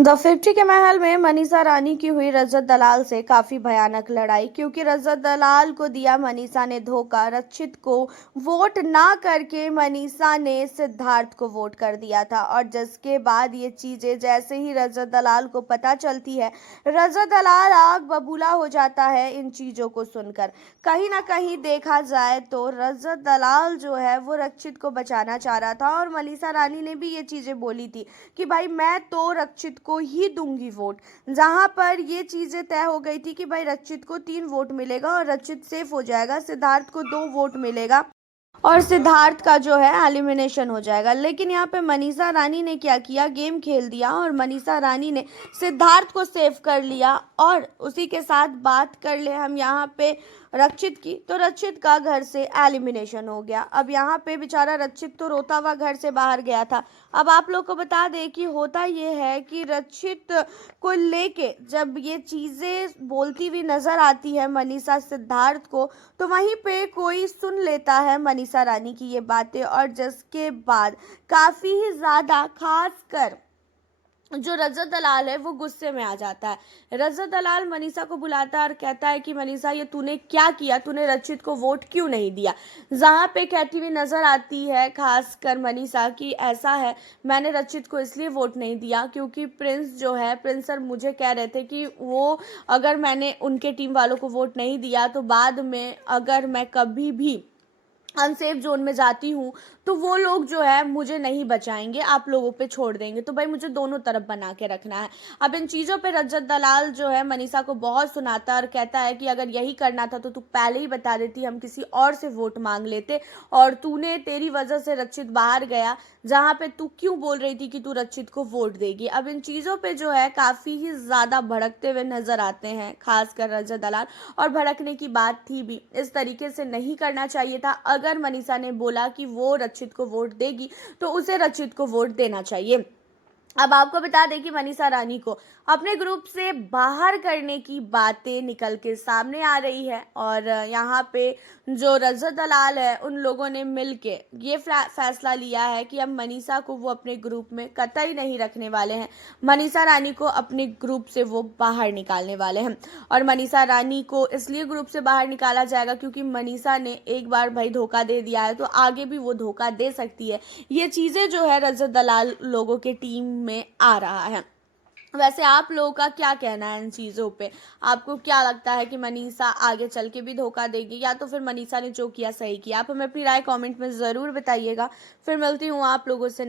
The 50 के महल में मनीषा रानी की हुई रजत दलाल से काफी भयानक लड़ाई, क्योंकि रजत दलाल को दिया मनीषा ने धोखा। रक्षित को वोट ना करके मनीषा ने सिद्धार्थ को वोट कर दिया था, और जिसके बाद ये चीजें जैसे ही रजत दलाल को पता चलती है, रजत दलाल आग बबूला हो जाता है इन चीजों को सुनकर। कहीं ना कहीं देखा जाए तो रजत दलाल जो है वो रक्षित को बचाना चाह रहा था, और मनीषा रानी ने भी ये चीजें बोली थी कि भाई मैं तो रक्षित को ही दूंगी वोट। जहां पर ये चीजें तय हो गई थी कि भाई रक्षित को 3 वोट मिलेगा और रक्षित सेफ हो जाएगा, सिद्धार्थ को 2 वोट मिलेगा और सिद्धार्थ का जो है एलिमिनेशन हो जाएगा। लेकिन यहाँ पे मनीषा रानी ने क्या किया, गेम खेल दिया, और मनीषा रानी ने सिद्धार्थ को सेव कर लिया। और उसी के साथ बात कर ले हम यहाँ पे रक्षित की, तो रक्षित का घर से एलिमिनेशन हो गया। अब यहाँ पे बेचारा रक्षित तो रोता हुआ घर से बाहर गया था। अब आप लोग को बता दें कि होता ये है कि रक्षित को लेके जब ये चीज़ें बोलती हुई नजर आती है मनीषा सिद्धार्थ को, तो वहीं पे कोई सुन लेता है मनीषा रानी की ये बातें, और जिसके बाद काफ़ी ही ज़्यादा खासकर जो रजत दलाल है वो गुस्से में आ जाता है। रजत दलाल मनीषा को बुलाता है और कहता है कि मनीषा, ये तूने क्या किया, तूने रक्षित को वोट क्यों नहीं दिया। जहाँ पे कहती हुई नजर आती है खासकर मनीषा की ऐसा है, मैंने रक्षित को इसलिए वोट नहीं दिया क्योंकि प्रिंस जो है, प्रिंस सर मुझे कह रहे थे कि वो अगर मैंने उनके टीम वालों को वोट नहीं दिया तो बाद में अगर मैं कभी भी अनसेफ जोन में जाती हूँ तो वो लोग जो है मुझे नहीं बचाएंगे, आप लोगों पे छोड़ देंगे। तो भाई मुझे दोनों तरफ बना के रखना है। अब इन चीज़ों पे रजत दलाल जो है मनीषा को बहुत सुनाता है और कहता है कि अगर यही करना था तो तू पहले ही बता देती, हम किसी और से वोट मांग लेते, और तूने, तेरी वजह से रक्षित बाहर गया, जहाँ पे तू क्यों बोल रही थी कि तू रक्षित को वोट देगी। अब इन चीज़ों पे जो है काफ़ी ही ज़्यादा भड़कते हुए नजर आते हैं खासकर रजत दलाल। और भड़कने की बात थी भी, इस तरीके से नहीं करना चाहिए था। अगर मनीषा ने बोला कि वो रक्षित को वोट देगी तो उसे रक्षित को वोट देना चाहिए। अब आपको बता दें कि मनीषा रानी को अपने ग्रुप से बाहर करने की बातें निकल के सामने आ रही है, और यहाँ पे जो रजत दलाल है उन लोगों ने मिलके ये फैसला लिया है कि अब मनीषा को वो अपने ग्रुप में कतई नहीं रखने वाले हैं। मनीषा रानी को अपने ग्रुप से वो बाहर निकालने वाले हैं, और मनीषा रानी को इसलिए ग्रुप से बाहर निकाला जाएगा क्योंकि मनीषा ने एक बार भाई धोखा दे दिया है तो आगे भी वो धोखा दे सकती है। ये चीज़ें जो है रजत दलाल लोगों के टीम में आ रहा है। वैसे आप लोगों का क्या कहना है इन चीज़ों पे? आपको क्या लगता है कि मनीषा आगे चल के भी धोखा देगी, या तो फिर मनीषा ने जो किया सही किया? आप हमें अपनी राय कमेंट में ज़रूर बताइएगा। फिर मिलती हूँ आप लोगों से।